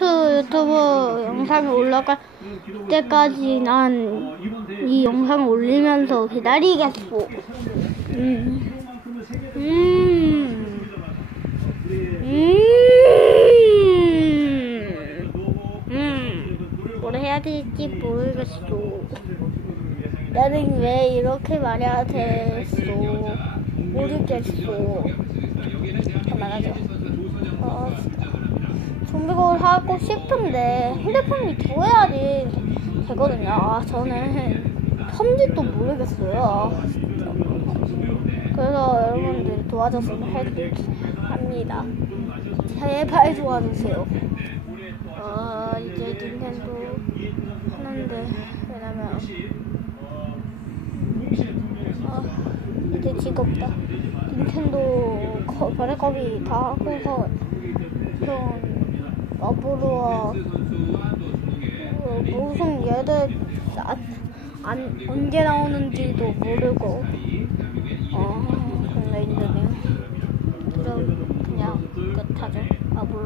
마인크래프트 유튜브 영상이 올라갈 때까지 난 이 영상 올리면서 기다리겠소. 음. 음. 음. 음. 뭘 해야 될지 모르겠소. 나는 왜 이렇게 말해야 됐소? 모르겠소. 그만하죠. 어, 좀비걸 하고 싶은데 핸드폰이 좋아야지 되거든요. 아, 저는 편집도 모르겠어요. 그래서 여러분들 도와줬으면 할- 합니다. 제발 도와주세요. 어, 이제 닌텐도 하는데 왜냐면 아, 이제 지겹다. 닌텐도 거, 별의겁이 다 하고서 좀러 브로와 어, 무슨 얘들 안, 안, 언제 나오는지도 모르고 어 근데 힘드네요. 그럼 그냥 끝하죠. 아 물론.